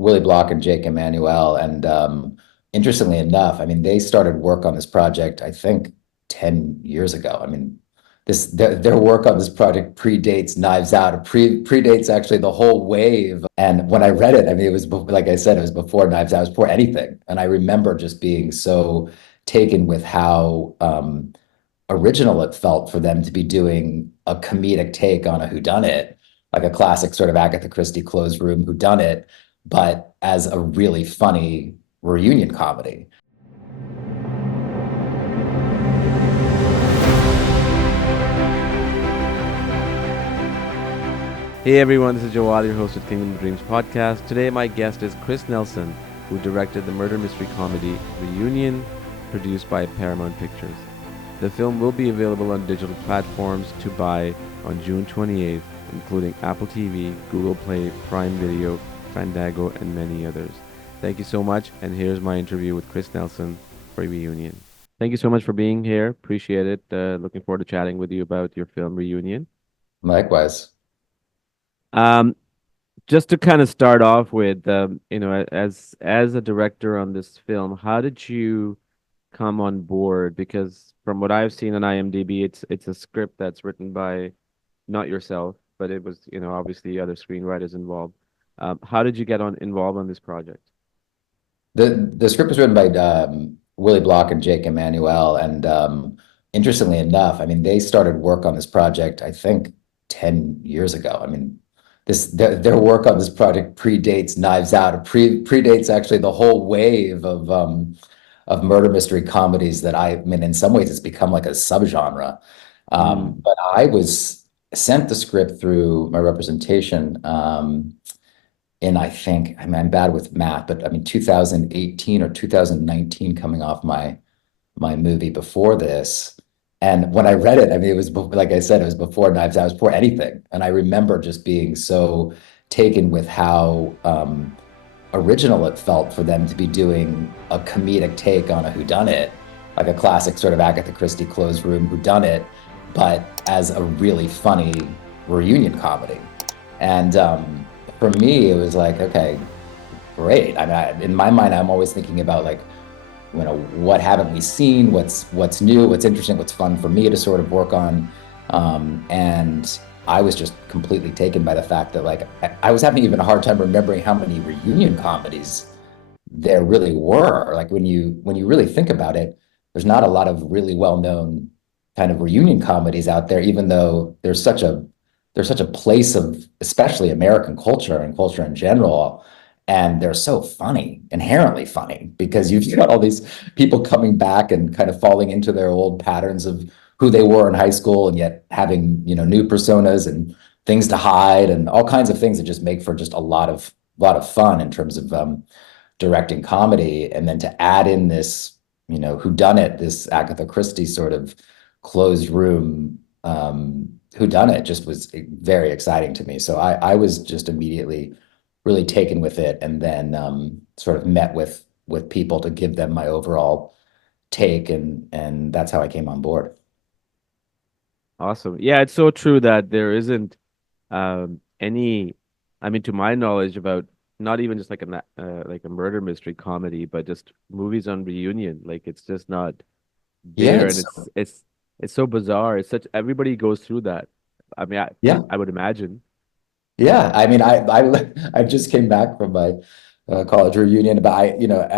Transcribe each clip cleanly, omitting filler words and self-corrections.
Willie Block and Jake Emanuel. And interestingly enough, I mean, they started work on this project, I think, 10 years ago. I mean, their work on this project predates Knives Out. It predates actually the whole wave. And when I read it, I mean, it was like I said, it was before Knives Out, it was before anything. And I remember just being so taken with how original it felt for them to be doing a comedic take on a whodunit, like a classic sort of Agatha Christie closed room whodunit, but as a really funny reunion comedy. Hey everyone, this is Jawad, your host of Kingdom of Dreams podcast. Today my guest is Chris Nelson, who directed the murder mystery comedy Reunion, produced by Paramount Pictures. The film will be available on digital platforms to buy on June 28th, including Apple TV, Google Play, Prime Video, Fandango, and many others. Thank you so much, and here's my interview with Chris Nelson for Reunion. Thank you so much for being here. Appreciate it. Looking forward to chatting with you about your film Reunion. Likewise. Um, just to kind of start off with, as a director on this film, how did you come on board? Because from what I've seen on IMDb, it's a script that's written by not yourself, but it was, obviously other screenwriters involved. How did you get on involved on this project? The script was written by Willie Block and Jake Emanuel. And interestingly enough, I mean, they started work on this project, I think, 10 years ago. I mean, their work on this project predates Knives Out. It predates actually the whole wave of murder mystery comedies that I mean, in some ways, it's become like a subgenre. Mm, But I was sent the script through my representation in, I think, I mean, I'm bad with math, but I mean, 2018 or 2019 coming off my movie before this. And when I read it, I mean, it was like I said, it was before Knives Out, it was before anything. And I remember just being so taken with how original it felt for them to be doing a comedic take on a whodunit, like a classic sort of Agatha Christie closed room whodunit, but as a really funny reunion comedy. And for me, it was like, okay, great. I mean, in my mind, I'm always thinking about like, what haven't we seen? What's new? What's interesting? What's fun for me to sort of work on? And I was just completely taken by the fact that like I was having even a hard time remembering how many reunion comedies there really were. Like when you really think about it, there's not a lot of really well-known kind of reunion comedies out there, even though there's such a place of especially American culture and culture in general. And they're so funny, inherently funny, because you've got all these people coming back and kind of falling into their old patterns of who they were in high school, and yet having, new personas and things to hide and all kinds of things that just make for just a lot of fun in terms of directing comedy. And then to add in this, whodunit, this Agatha Christie sort of closed room whodunit just was very exciting to me. So I was just immediately really taken with it, and then sort of met with people to give them my overall take, and that's how I came on board. awesome. Yeah, it's so true that there isn't any, I mean, to my knowledge, about not even just like a murder mystery comedy, but just movies on reunion. Like it's just not Yeah, there, and it's so bizarre. It's such everybody goes through that. I mean, yeah, I would imagine. yeah. I mean, I just came back from my college reunion, but I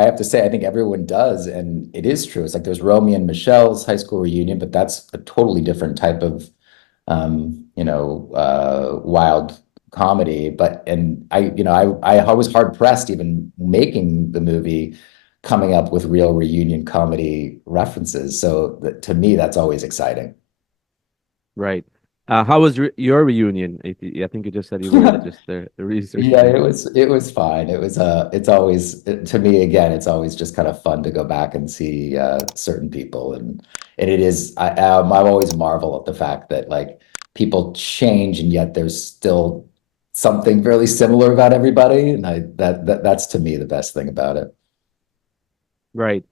have to say, I think everyone does, and it is true. It's like there's Romeo and Michelle's high school reunion, but that's a totally different type of wild comedy. But and I was hard pressed even making the movie coming up with real reunion comedy references. So to me, that's always exciting. Right. How was your reunion? I think you just said you were just the Yeah, researcher. it was fine. It's always to me again, it's always just kind of fun to go back and see certain people, and it is I always marvel at the fact that like people change and yet there's still something fairly similar about everybody, and that's to me the best thing about it. Right.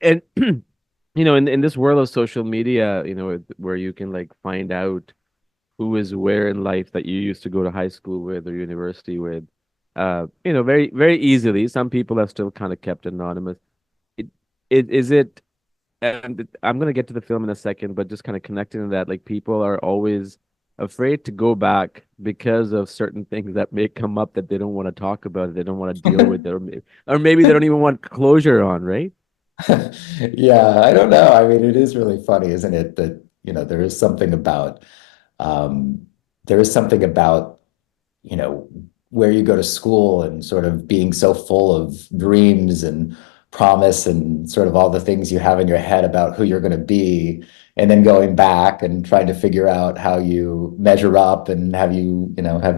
And in this world of social media, where you can like find out who is where in life that you used to go to high school with or university with. very, very easily. Some people have still kind of kept anonymous. It, is it, and I'm gonna get to the film in a second, but just kind of connecting to that, like people are always afraid to go back because of certain things that may come up that they don't want to talk about, they don't want to deal with, or maybe they don't even want closure on, right? Yeah, I don't know. I mean, it is really funny, isn't it? That, there is something about um there is something about, you know, where you go to school and sort of being so full of dreams and promise and sort of all the things you have in your head about who you're going to be, and then going back and trying to figure out how you measure up and have you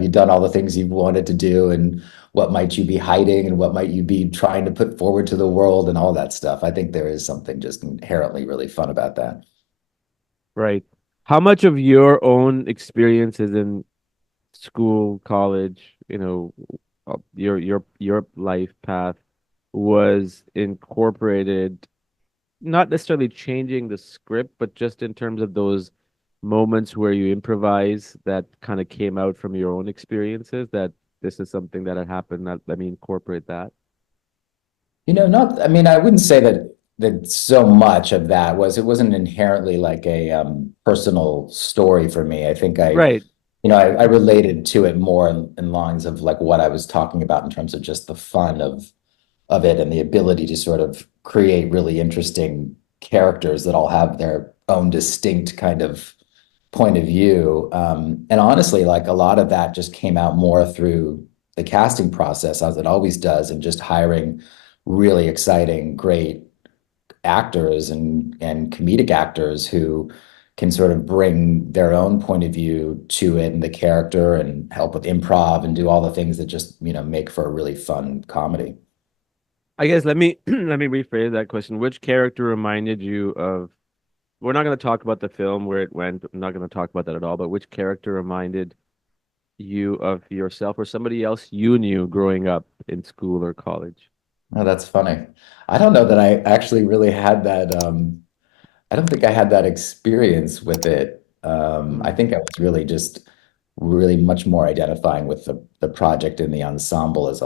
done all the things you wanted to do, and what might you be hiding and what might you be trying to put forward to the world and all that stuff. I think there is something just inherently really fun about that. Right. How much of your own experiences in school, college, your life path was incorporated, not necessarily changing the script, but just in terms of those moments where you improvise that kind of came out from your own experiences, that this is something that had happened, that let me incorporate that. Not, I mean, I wouldn't say that so much of that it wasn't inherently like a personal story for me. I think Right. I related to it more in lines of like what I was talking about in terms of just the fun of it and the ability to sort of create really interesting characters that all have their own distinct kind of point of view. And honestly, like a lot of that just came out more through the casting process, as it always does, and just hiring really exciting, great actors and comedic actors who can sort of bring their own point of view to it and the character and help with improv and do all the things that just, make for a really fun comedy. I guess let me let me rephrase that question. Which character reminded you of, we're not going to talk about the film where it went. I'm not going to talk about that at all, but which character reminded you of yourself or somebody else you knew growing up in school or college? Oh, that's funny. I don't know that I actually really had that. I don't think I had that experience with it. I Mm. think I was really just really much more identifying with the project and the ensemble as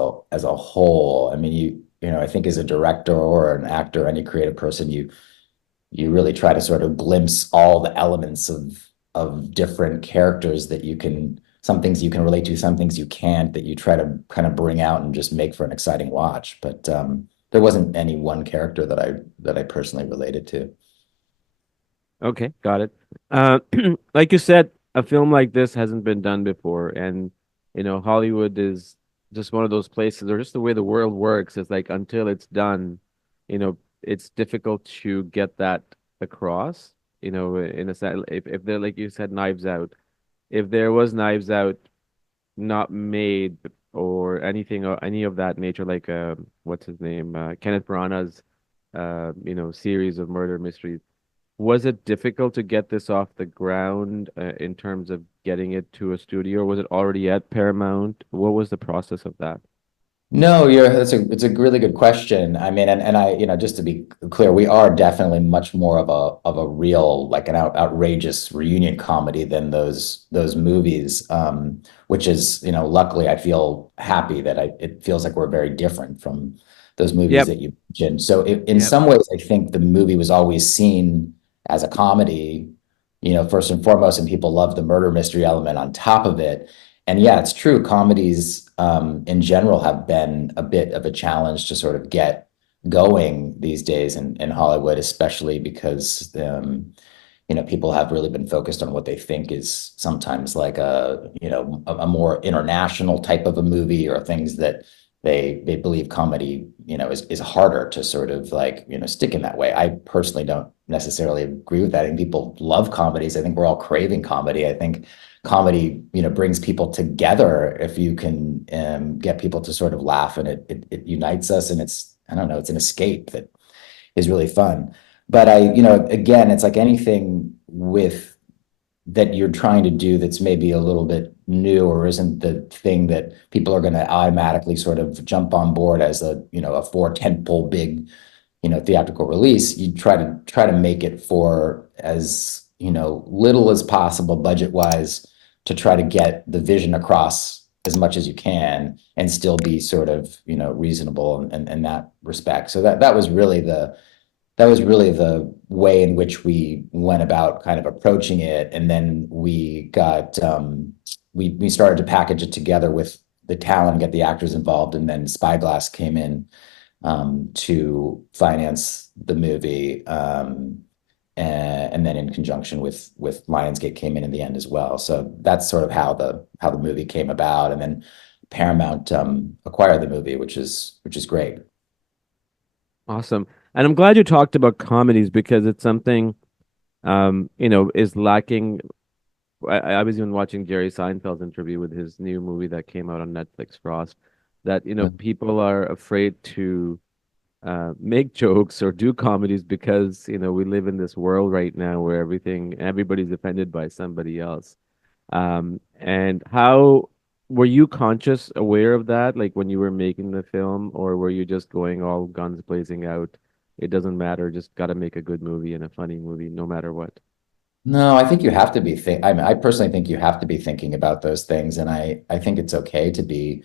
a whole. I mean, I think as a director or an actor, any creative person, you really try to sort of glimpse all the elements of different characters that some things you can relate to, some things you can't, that you try to kind of bring out and just make for an exciting watch. But there wasn't any one character that I personally related to. Okay, got it. Uh, like you said, a film like this hasn't been done before, and Hollywood is just one of those places, or just the way the world works. It's like until it's done, it's difficult to get that across. In a sense, if they're like you said, Knives Out. If there was Knives Out not made or anything or any of that nature, like what's his name, Kenneth Branagh's, series of murder mysteries, was it difficult to get this off the ground in terms of getting it to a studio? Or was it already at Paramount? What was the process of that? No, it's a really good question. I mean, and I, just to be clear, we are definitely much more of a real, like an outrageous reunion comedy than those movies. Which is, luckily I feel happy that it feels like we're very different from those movies Yep. that you mentioned. So in Yep. some ways, I think the movie was always seen as a comedy, first and foremost, and people love the murder mystery element on top of it. And yeah, it's true. Comedies in general have been a bit of a challenge to sort of get going these days in Hollywood, especially because people have really been focused on what they think is sometimes like a more international type of a movie, or things that they believe comedy, is harder to sort of like, stick in that way. I personally don't necessarily agree with that. I think people love comedies. I think we're all craving comedy. I think comedy, brings people together if you can get people to sort of laugh, and it unites us, and I don't know, it's an escape that is really fun. But again, it's like anything with that you're trying to do that's maybe a little bit new, or isn't the thing that people are going to automatically sort of jump on board as a 4 tentpole big, theatrical release. You try to make it for as little as possible budget wise, to try to get the vision across as much as you can and still be sort of, reasonable in that respect. So that was really the way in which we went about kind of approaching it. And then we started to package it together with the talent, get the actors involved, and then Spyglass came in to finance the movie. And then in conjunction with Lionsgate came in the end as well. So that's sort of how the movie came about. And then Paramount acquired the movie, which is great. Awesome. And I'm glad you talked about comedies because it's something is lacking. I was even watching Jerry Seinfeld's interview with his new movie that came out on Netflix, Frost, that people are afraid to make jokes or do comedies because we live in this world right now where everybody's offended by somebody else. And how were you conscious, aware of that, like when you were making the film, or were you just going all guns blazing out? It doesn't matter, just got to make a good movie and a funny movie, no matter what. No, I think you have to be I mean, I personally think you have to be thinking about those things, and I think it's okay to be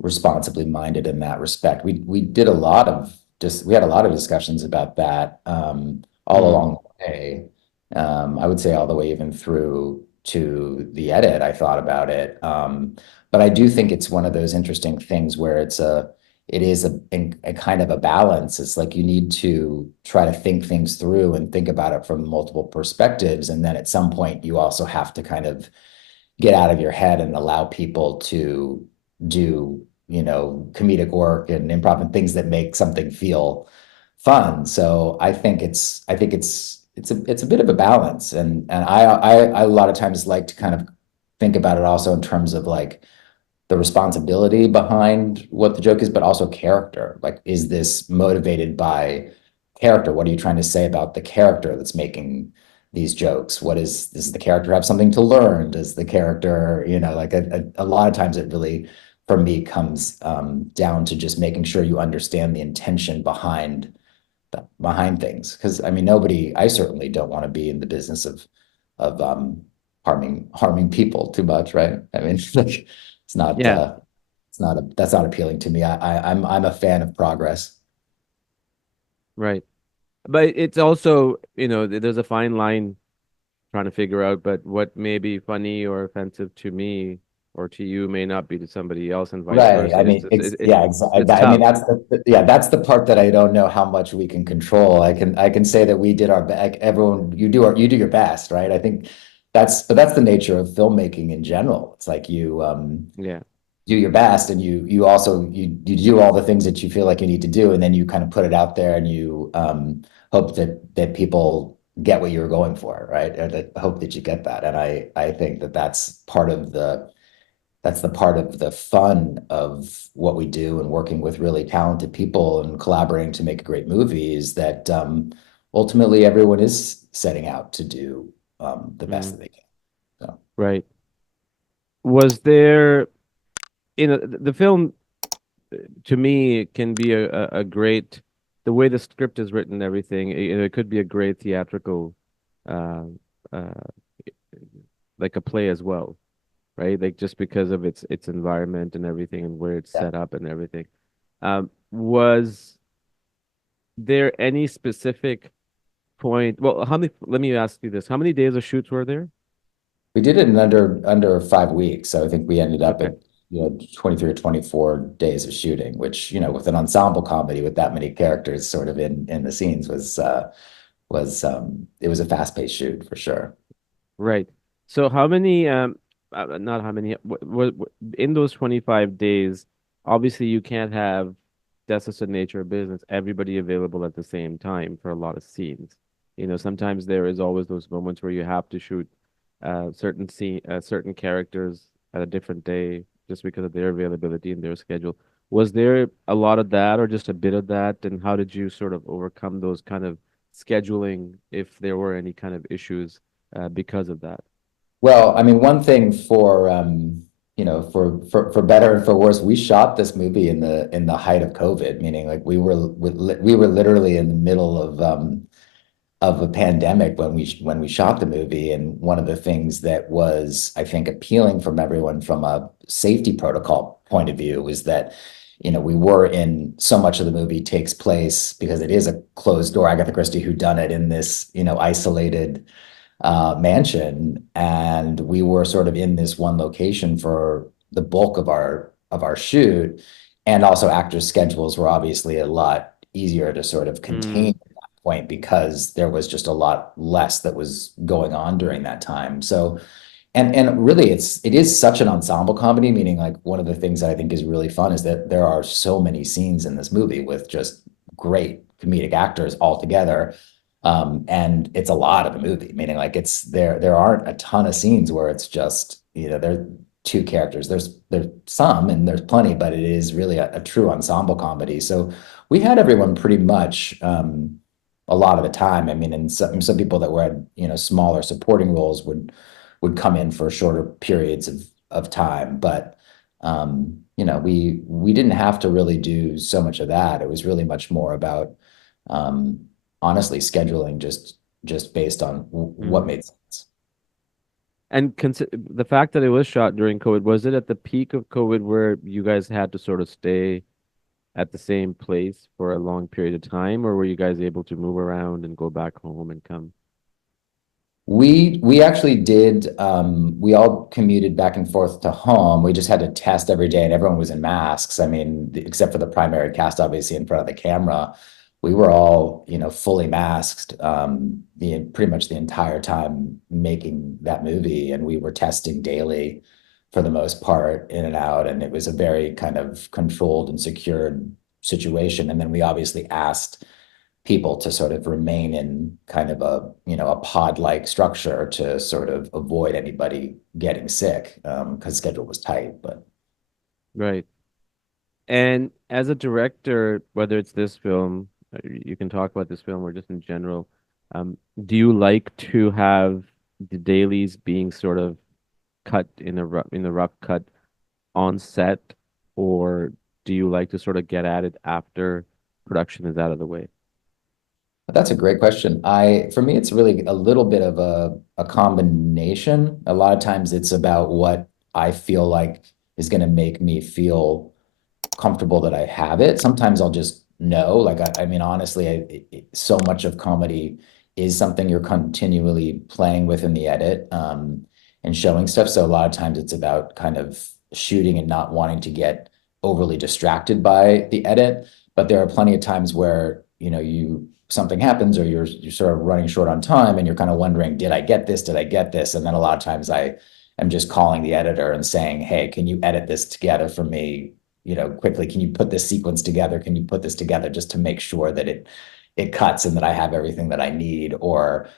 responsibly minded in that respect. We had a lot of discussions about that all Mm, along the way. I would say all the way even through to the edit, I thought about it. But I do think it's one of those interesting things where it is a kind of a balance. It's like you need to try to think things through and think about it from multiple perspectives. And then at some point, you also have to kind of get out of your head and allow people to do, comedic work and improv and things that make something feel fun. So I think it's a bit of a balance. And I a lot of times like to kind of think about it also in terms of like the responsibility behind what the joke is, but also character. Like, is this motivated by character? What are you trying to say about the character that's making these jokes? Does the character have something to learn? Does the character, like a lot of times it really, for me, comes down to just making sure you understand the intention behind things. Because I mean, I certainly don't want to be in the business of harming people too much, right? I mean, like, it's not yeah, uh, that's not appealing to me. I'm a fan of progress. right. But it's also, there's a fine line trying to figure out, but what may be funny or offensive to me or to you may not be to somebody else, and vice Right. versa. I It's mean, just, yeah, exactly. it's I mean, tough. that's the part that I don't know how much we can control. I can say that we did our best. Everyone, you do your best, right? I think but that's the nature of filmmaking in general. It's like you Yeah, do your best, and you also you do all the things that you feel like you need to do, and then you kind of put it out there, and you hope that people get what you're going for, right? Or that hope that you get that. And I think that that's the part of the fun of what we do and working with really talented people and collaborating to make a great movie is that ultimately everyone is setting out to do the best mm, that they can. So right. Was there, the film to me can be a great, the way the script is written and everything, it could be a great theatrical, uh, uh, like a play as well, right? Like just because of its environment and everything and where it's yeah, set up and everything. Was there any specific point? Well, let me ask you this. How many days of shoots were there? we did it in under 5 weeks. So I think we ended up Okay. at 23 or 24 days of shooting, which with an ensemble comedy with that many characters sort of in the scenes was it was a fast-paced shoot for sure. Right. So how many not how many what in those 25 days, obviously you can't have, that's just the nature of business, everybody available at the same time for a lot of scenes. Sometimes there is always those moments where you have to shoot certain characters at a different day just because of their availability and their schedule. Was there a lot of that or just a bit of that? And how did you sort of overcome those kind of scheduling if there were any kind of issues because of that? Well, I mean, one thing for better and for worse, we shot this movie in the height of COVID, meaning like we were literally in the middle of a pandemic when we shot the movie. And one of the things that was, I think, appealing from everyone from a safety protocol point of view was that, we were in so much of the movie takes place because it is a closed door Agatha Christie whodunit in this, isolated mansion, and we were sort of in this one location for the bulk of our shoot, and also actors' schedules were obviously a lot easier to sort of contain Mm, at that point because there was just a lot less that was going on during that time. So and really it is such an ensemble comedy, meaning like one of the things that I think is really fun is that there are so many scenes in this movie with just great comedic actors all together. And it's a lot of the movie, meaning like there aren't a ton of scenes where it's just, there are two characters. There's some and there's plenty, but it is really a true ensemble comedy. So we had everyone pretty much a lot of the time. I mean, and some people that were at, smaller supporting roles would come in for shorter periods of time. But we didn't have to really do so much of that. It was really much more about honestly scheduling just based on what mm. made sense. And the fact that it was shot during COVID, was it at the peak of COVID where you guys had to sort of stay at the same place for a long period of time, or were you guys able to move around and go back home and come? We actually did. We all commuted back and forth to home. We just had to test every day, and everyone was in masks. I mean, except for the primary cast, obviously in front of the camera, we were all, fully masked the pretty much the entire time making that movie, and we were testing daily for the most part, in and out, and it was a very kind of controlled and secured situation. And then we obviously asked people to sort of remain in kind of a pod-like structure to sort of avoid anybody getting sick because schedule was tight. But Right. And as a director, whether it's this film, you can talk about this film or just in general, do you like to have the dailies being sort of cut in the rough cut on set, or do you like to sort of get at it after production is out of the way? that's a great question. For me, it's really a little bit of a combination. A lot of times it's about what I feel like is going to make me feel comfortable that I have it. Sometimes I'll just know. Like, I mean, honestly, so much of comedy is something you're continually playing with in the edit and showing stuff. So a lot of times it's about kind of shooting and not wanting to get overly distracted by the edit. But there are plenty of times where, something happens or you're sort of running short on time and you're kind of wondering, did I get this? Did I get this? And then a lot of times I am just calling the editor and saying, hey, can you edit this together for me? Quickly, can you put this sequence together? Can you put this together just to make sure that it cuts and that I have everything that I need, or,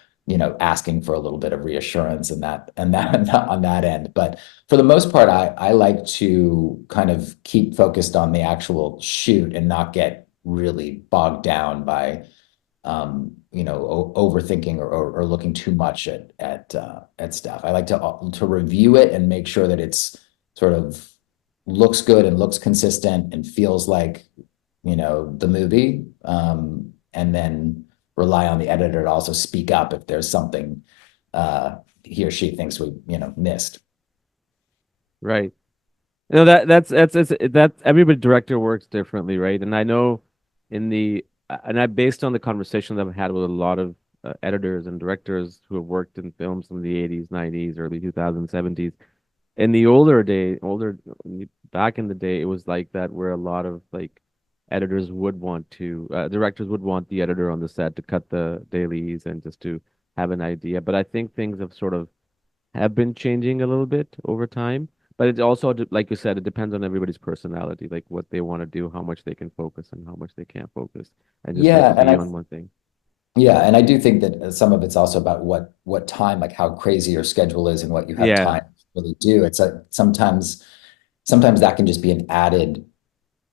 asking for a little bit of reassurance and that on that end. But for the most part, I like to kind of keep focused on the actual shoot and not get really bogged down by overthinking or looking too much at stuff. I like to review it and make sure that it's sort of looks good and looks consistent and feels like, the movie. And then rely on the editor to also speak up if there's something he or she thinks we, missed. Right. No, that's everybody director works differently, right? And I know in the and I based on the conversation that I've had with a lot of editors and directors who have worked in films from the 80s, 90s, early 2000s, 70s. In the older back in the day, it was like that where a lot of like editors would want to directors would want the editor on the set to cut the dailies and just to have an idea. But I think things have been changing a little bit over time. But it also, like you said, it depends on everybody's personality, like what they want to do, how much they can focus and how much they can't focus, and just like to Yeah, and be on one thing. I do think that some of it's also about what time, like how crazy your schedule is and what you have Yeah, time to really do. It's sometimes that can just be an added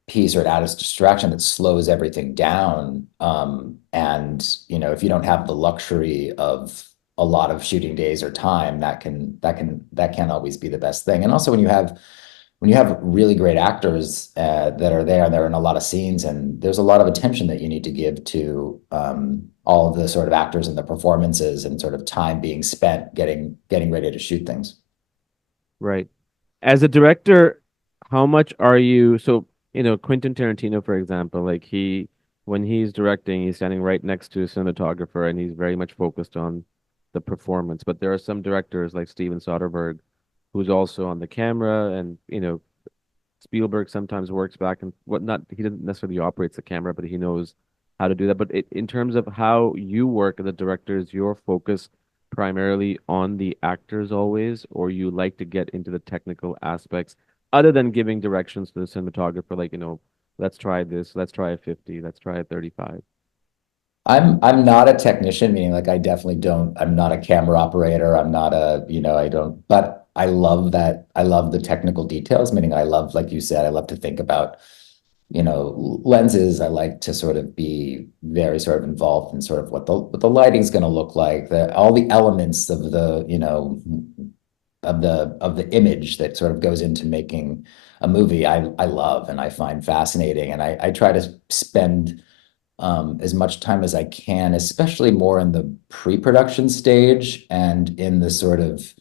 piece or an added distraction that slows everything down. And if you don't have the luxury of a lot of shooting days or time, that can't always be the best thing. And also when you have really great actors that are there, they're in a lot of scenes, and there's a lot of attention that you need to give to all of the sort of actors and the performances and sort of time being spent getting ready to shoot things. right. As a director, how much are you? So, Quentin Tarantino, for example, like when he's directing, he's standing right next to a cinematographer and he's very much focused on the performance. But there are some directors like Steven Soderbergh, who's also on the camera, and, Spielberg sometimes works back and whatnot. He doesn't necessarily operates the camera, but he knows how to do that. But in terms of how you work as a director, is your focus primarily on the actors always, or you like to get into the technical aspects other than giving directions to the cinematographer, like, let's try this, let's try a 50, let's try a 35. I'm not a technician, meaning like I definitely don't, I'm not a camera operator. I'm not a, I don't, but I love that. I love the technical details, meaning I love, like you said, I love to think about, lenses. I like to sort of be very sort of involved in sort of what the lighting's going to look like, all the elements of the, of the image that sort of goes into making a movie. I love and I find fascinating. And I try to spend as much time as I can, especially more in the pre-production stage and in the sort of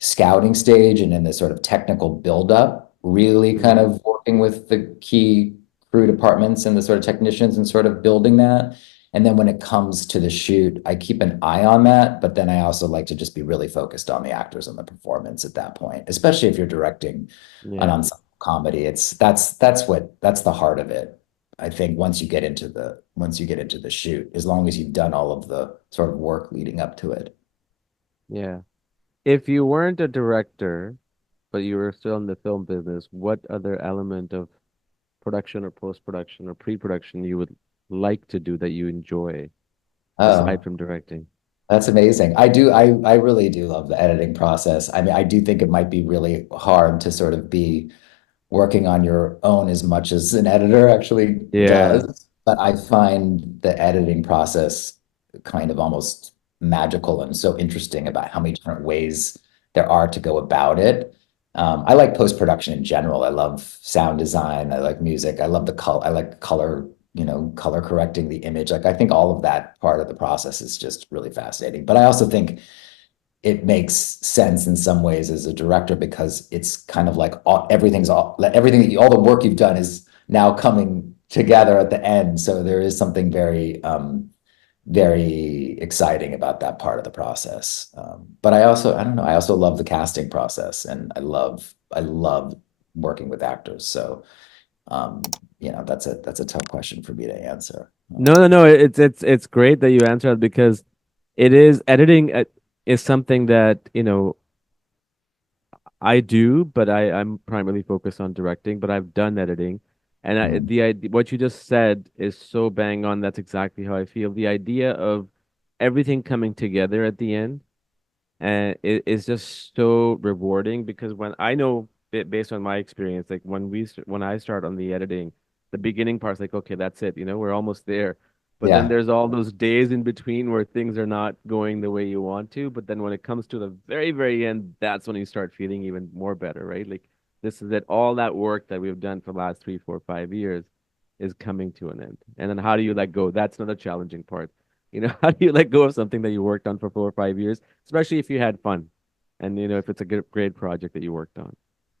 scouting stage and in the sort of technical buildup, really kind Mm, of working with the key crew departments and the sort of technicians and sort of building that. And then when it comes to the shoot, I keep an eye on that, but then I also like to just be really focused on the actors and the performance at that point, especially if you're directing an yeah. ensemble comedy. That's the heart of it. I think once you get into the shoot, as long as you've done all of the sort of work leading up to it. Yeah. If you weren't a director, but you were still in the film business, what other element of production or post-production or pre-production you would like to do that you enjoy aside Oh, from directing? that's amazing. I really do love the editing process. I mean, I do think it might be really hard to sort of be working on your own as much as an editor actually Yeah. does. But I find the editing process kind of almost magical and so interesting about how many different ways there are to go about it. I like post-production in general. I love sound design. I like music. I love the color. I like color, color correcting the image. Like I think all of that part of the process is just really fascinating. But I also think it makes sense in some ways as a director because it's kind of like all the work you've done is now coming together at the end. So there is something very exciting about that part of the process. But I don't know, I also love the casting process and I love working with actors. So that's a tough question for me to answer. No, no, no. It's great that you answered because it is editing is something that, I do, but I'm primarily focused on directing, but I've done editing. And Mm, the idea, what you just said is so bang on. That's exactly how I feel. The idea of everything coming together at the end, and it is just so rewarding because when I know based on my experience, like when I start on the editing, the beginning part's like, okay, that's it, we're almost there. But then yeah. there's all those days in between where things are not going the way you want to. But then when it comes to the very, very end, that's when you start feeling even more better, right? Like this is it. All that work that we've done for the last 3, 4, 5 years is coming to an end. And then how do you let go? That's another challenging part. How do you let go of something that you worked on for 4 or 5 years, especially if you had fun and if it's a good, great project that you worked on.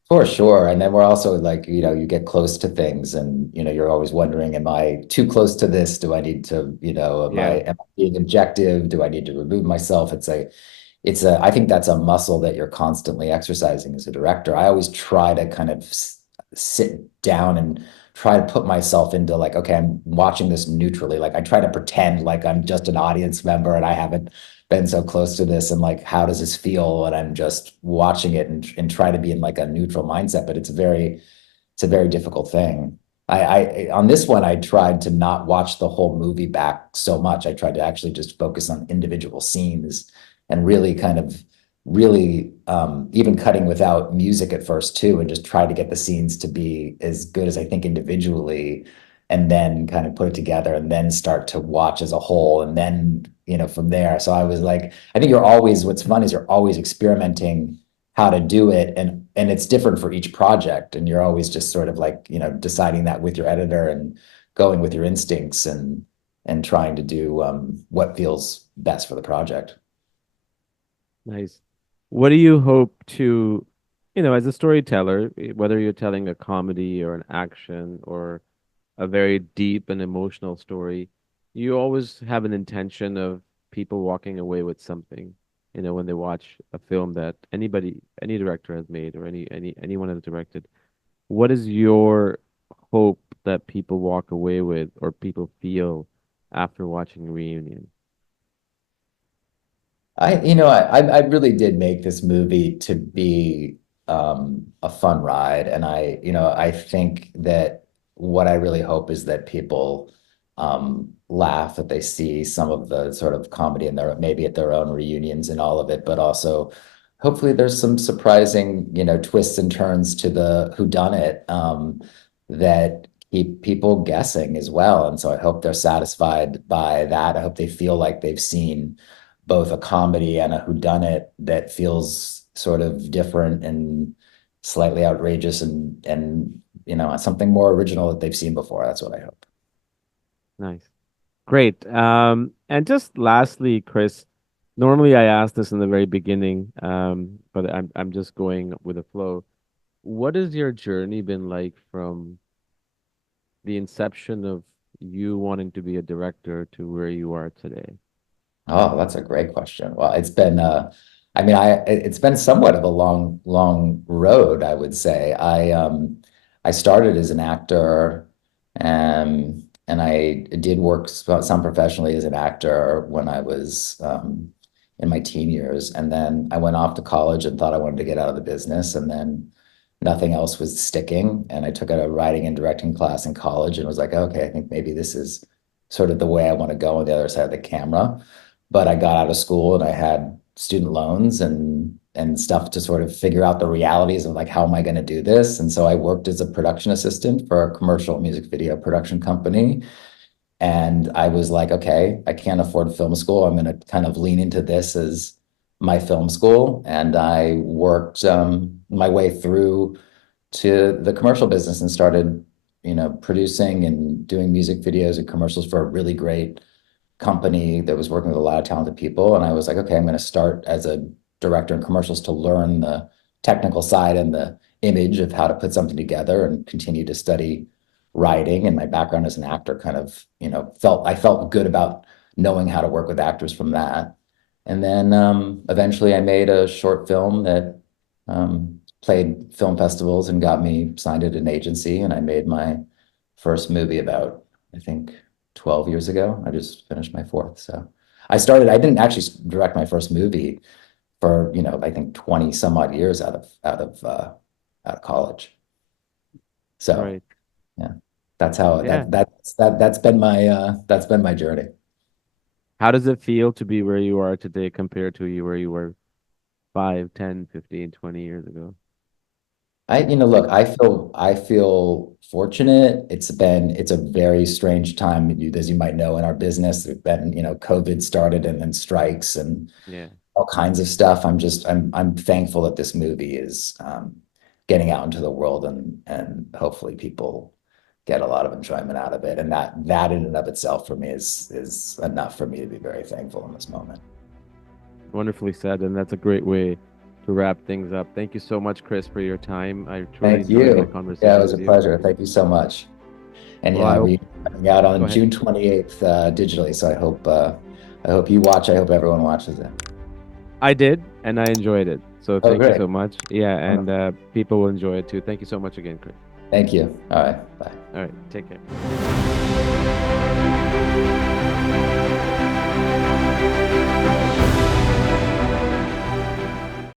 For sure. And then we're also like, you get close to things and, you're always wondering, am I too close to this? Do I need to, Yeah. am I being objective? Do I need to remove myself? I think that's a muscle that you're constantly exercising as a director. I always try to kind of sit down and try to put myself into like, okay, I'm watching this neutrally. Like I try to pretend like I'm just an audience member and I haven't been so close to this. And like, how does this feel? And I'm just watching it and try to be in like a neutral mindset. But it's a very difficult thing. On this one, I tried to not watch the whole movie back so much. I tried to actually just focus on individual scenes and really kind of really even cutting without music at first too, and just try to get the scenes to be as good as I think individually, and then kind of put it together and then start to watch as a whole, and then from there. So I was like, I think what's fun is you're always experimenting how to do it, and it's different for each project, and you're always just sort of like deciding that with your editor and going with your instincts and trying to do what feels best for the project. Nice. What do you hope to as a storyteller, whether you're telling a comedy or an action or a very deep and emotional story, you always have an intention of people walking away with something, when they watch a film that any director has made or anyone has directed. What is your hope that people walk away with or people feel after watching Reunion? I really did make this movie to be a fun ride, and I think that what I really hope is that people laugh, that they see some of the sort of comedy in their maybe at their own reunions and all of it, but also hopefully there's some surprising, twists and turns to the whodunit that keep people guessing as well. And so I hope they're satisfied by that. I hope they feel like they've seen both a comedy and a whodunit that feels sort of different and slightly outrageous and something more original that they've seen before. That's what I hope. Nice. Great. And just lastly, Chris, normally I ask this in the very beginning, but I'm just going with the flow. What has your journey been like from the inception of you wanting to be a director to where you are today? Oh, that's a great question. Well, it's been somewhat of a long road, I would say. I started as an actor, and I did work some professionally as an actor when I was in my teen years. And then I went off to college and thought I wanted to get out of the business, and then nothing else was sticking. And I took a writing and directing class in college and was like, okay, I think maybe this is sort of the way I want to go on the other side of the camera. But I got out of school and I had student loans and stuff to sort of figure out the realities of like, how am I going to do this? And so I worked as a production assistant for a commercial music video production company. And I was like, okay, I can't afford film school. I'm going to kind of lean into this as my film school. And I worked my way through to the commercial business and started, producing and doing music videos and commercials for a really great company that was working with a lot of talented people. And I was like, okay, I'm going to start as a director in commercials to learn the technical side and the image of how to put something together and continue to study writing. And my background as an actor kind of, I felt good about knowing how to work with actors from that. And then eventually I made a short film that played film festivals and got me signed at an agency. And I made my first movie about, I think, 12 years ago. I just finished my fourth. So I didn't actually direct my first movie for, I think 20 some odd years out of college. So Right. yeah, that's how Yeah. that's been my journey. How does it feel to be where you are today compared to where you were 5, 10, 15, 20 years ago? Look, I feel fortunate. It's a very strange time, as you might know, in our business. There's been, COVID started and then strikes and Yeah. all kinds of stuff. I'm thankful that this movie is getting out into the world and hopefully people get a lot of enjoyment out of it. And that in and of itself for me is enough for me to be very thankful in this moment. Wonderfully said, and that's a great way to wrap things up. Thank you so much, Chris, for your time. I truly Thank enjoyed my you. Yeah, it conversation was a with you. pleasure. Thank you so much. And Well, yeah, I I'll hope. be coming out Go on ahead. June 28th digitally. So I hope you watch. I hope everyone watches it. I did, and I enjoyed it. So Oh, thank you great. so much. Yeah, and Wonderful. people will enjoy it too. Thank you so much again, Chris. Thank you. All right. Bye. All right, take care.